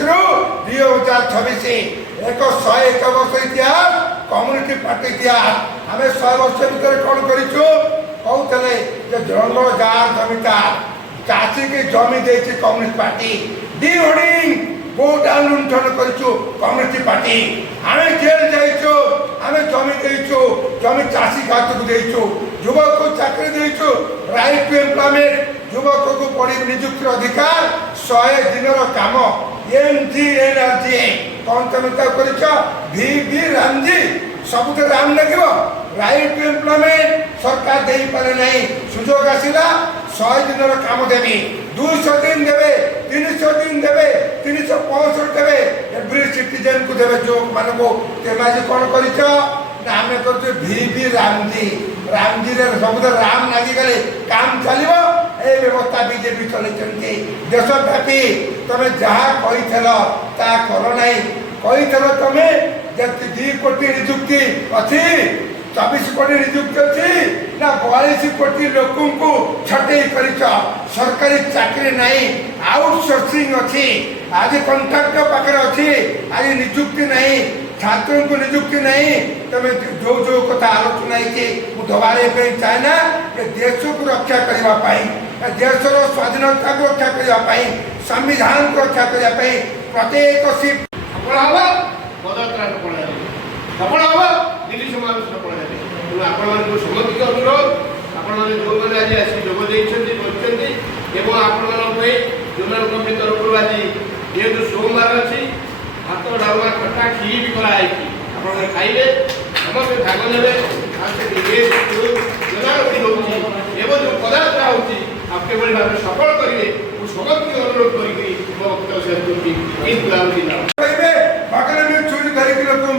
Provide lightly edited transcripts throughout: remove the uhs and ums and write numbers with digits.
रु 2026 एक 101 वर्ष इतिहास कम्युनिटी पार्टी इतिहास आम 100 वर्ष भर कौन करूँ कहते जंगल जार जमीदार चाषी की जमी दे कम्युनिस्ट पार्टी डी होर्डिंग गोटा लुंठन करूँ कम्युनिस्ट पार्टी आम जेल जाइचु आम जमी देचु जमी चाषी हाथ को देचु युवक को चाकरी देचु राइट टू एम्प्लॉयमेंट युवक को पढ़ी निजुक्ति अधिकार 100 दिन काम MGNRGA कौन तुम कर रामजी सब राम लगे राइट टू एम्प्लॉयमेंट सरकार दे पारे नहीं सुजोग आसला 100 दिन काम देवी 200 दिन देवे 300 दिन देवे 365 देवे एवरी सिटीजन को देवे जो मान को कौन कर आम कर रामजी रामजी सब राम लगी गले काम चलो ए व्यवस्था बीजेपी चलती देशव्यापी तुम जहाँ कही कर ना कही तुम 2 कोटी निजुक्ति अच्छी 24 कोटी निजुक्ति अच्छी ना 42 कोटी लोक छटई कर सरकारी चाकरी नहीं आउटसोर्सिंग अच्छी आज कंट्राक्टर पाखे अच्छी आज निजुक्ति नहीं छात्रों को निजुक्ति नहीं तुम जो जो कथा आलोचना दबारे चाहे ना देश को रक्षा करने देशर स्वाधीनता को रक्षा करने संविधान को रक्षा करने प्रत्येक सीट सफल हम पदयात्रा सफल हम दिल्ली समावेश सफल है आपण समस्त अनुरोध आपण जो मैंने आज आसी जोग देते आपण जो तरफ आज जेहतु सोमवार अच्छी भात डालमा खटा खीरी भी कराई आप खाइले समस्त भाग ने जो पदयात्रा होती भाव सफल करेंगे समस्त अनुरोध कर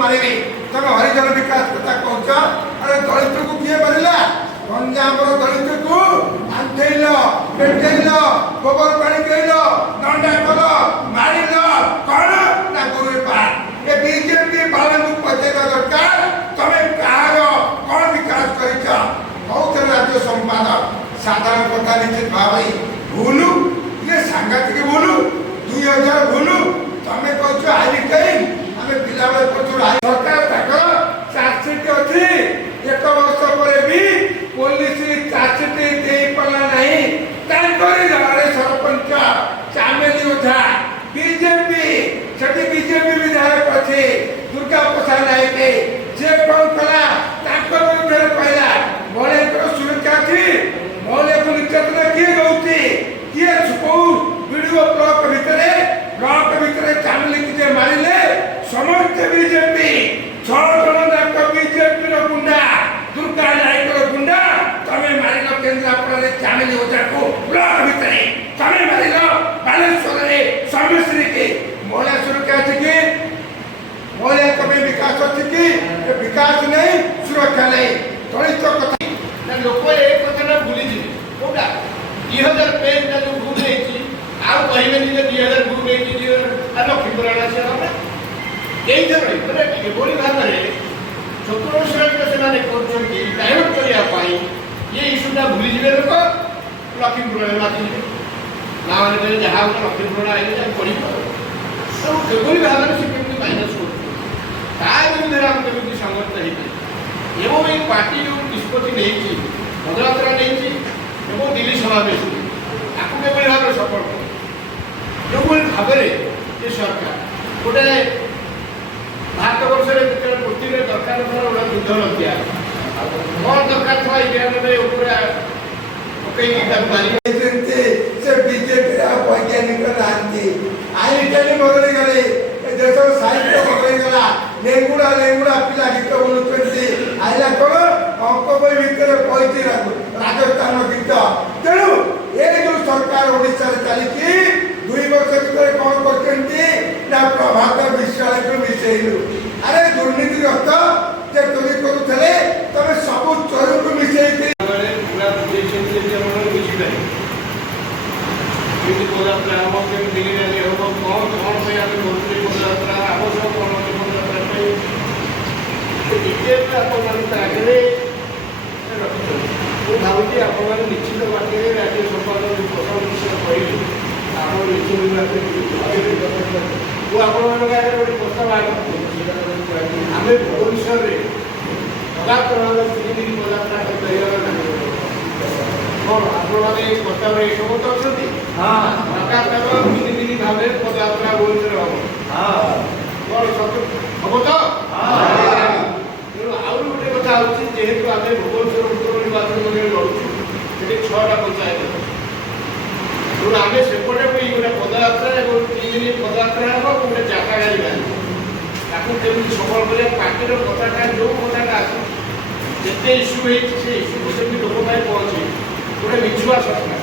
मारे तुम हरिजन विकास कथा कह अरे दलित को किए मारा गंजाम दलित को आंठेल पेटेल गोबर पानी कल दंडा कल मार कौन ना गुरुपाठ ये बीजेपी बाला पचार दरकार तुम कह कौन विकास कर राज्य संपादक साधारण कथा निश्चित भाव भूल ये सांघातिक भूल 2000 भूल तुम कह आई टाइम आम पिला सरकार चार्जसीट अच्छी 1 वर्ष पर भी पुलिस चार्जसीट दे पारा नहीं सरपंच चामेली ओझा बीजेपी से बीजेपी विधायक अच्छे दुर्गा प्रसाद नायक जे कौन कला विरुद्ध कहला महिला सुरक्षा थी महिला को निर्यातना किए दौती किए वीडियो ब्लॉक भितर चामेली की मारे समस्त बीजेपी 6 जन बीजेपी गुंडा दुर्गा नायक गुंडा तुम मार केन्द्रापड़ा चामेली ओझा को ब्लॉक भितर तुम मार बालेश्वर सौम्यश्री की महिला सुरक्षा अच्छी कि महिला तुम विकास अच्छी कि विकास नहीं सुरक्षा नहीं दलित कथा लोक एक कथा भूली कौटा 2000 पेज जो भूल नहीं आउ कहे 2000 भूल नहीं लक्ष्मीपुराण यही मैंने एभली भाव में चतुर्थ से डायवर्ट करने ये इश्यूटा भूलीजे लोक लक्ष्मीपुराण मातिजे गाँव मैंने जहाँ लक्ष्मीपुराण आए पढ़ एभली भाव में से कमी माइनस कर विरुद्ध आम कमी समर्थ हो पार्टी जो निष्पत्ति नहीं पदयात्रा नहीं दिल्ली समावेश आपको किभली भाव में सफल कर जो भाव में सरकार गोटे भारत वर्ष पृथ्वी दरकार गोटे युद्ध नथिया कौन दरकार था बीजेपी वैज्ञानिक आईटाली बदली गले देश साहित्य बदली गला लेंगुड़ा लेंगुड़ा पिला गीत बोलुंट आईला कौन अंक बही भितर पड़ी राजस्थान गीत तेणु ये जो सरकार ओडिशा चली 2 वर्ष भर कौन कर प्रभात विश्राल को मिसेलु अरे दुर्नीतिग्रस्त जे तुम करुले तुम सब चोर को मिसेई पदयात्रा हम दिल्ली रैली हम कौन कौन पे आम करूँ पदयात्रा आवश्यक कौन पदयात्रा बीजेपी आगे रखिए भावी आप निश्चित बाटे राज्य संपादक प्रसाद विषय कहले आप निश्चित ଆପଣମାନଙ୍କ ଆଗରେ ଗୋଟେ ପ୍ରସ୍ତାବ ଆମେ ଭୁବନେଶ୍ୱରରେ ପଦାର୍ଥ ତିନି ପଦାର୍ଥ କରିପାରିବା ନାହିଁ କ'ଣ ଆପଣମାନେ ଏ ପ୍ରସ୍ତାବରେ ଏକମତ ଅଛନ୍ତି? ଲଗାତାର ତିନି ଭାବେ ପଦଯାତ୍ରା ଭୁବନେଶ୍ୱର ହବ କ'ଣ ହବ ତ? ତେଣୁ ଆହୁରି ଗୋଟେ କଥା ହେଉଛି ଯେହେତୁ ଆମେ ଭୁବନେଶ୍ୱର ଉତ୍ତର ନିର୍ବାଚନ ମଣ୍ଡଳୀ ରହୁଛୁ ସେଠି 6ଟା ପଞ୍ଚାୟତ ଅଛି। ତେଣୁ ଆମେ ସେପଟେ ବି ଗୋଟେ ପଦଯାତ୍ରା ଏବଂ 3 ଦିନ ପଦଯାତ୍ରା ହେବ ଗୋଟେ ଜାଗା ଗାଡ଼ି ବାହାରିବ ତାକୁ କେମିତି ସଫଳ କରିବା ପାର୍ଟିର କଥାଟା ଯେଉଁ କଥାଟା ଆସୁଛି ଯେତେ ଇସ୍ୟୁ ହେଇଛି ସେ ଇସ୍ୟୁକୁ ସେମିତି ଲୋକ ପାଇଁ ପହଞ୍ଚେଇ ଗୋଟେ ମିଛୁଆ ସରକାର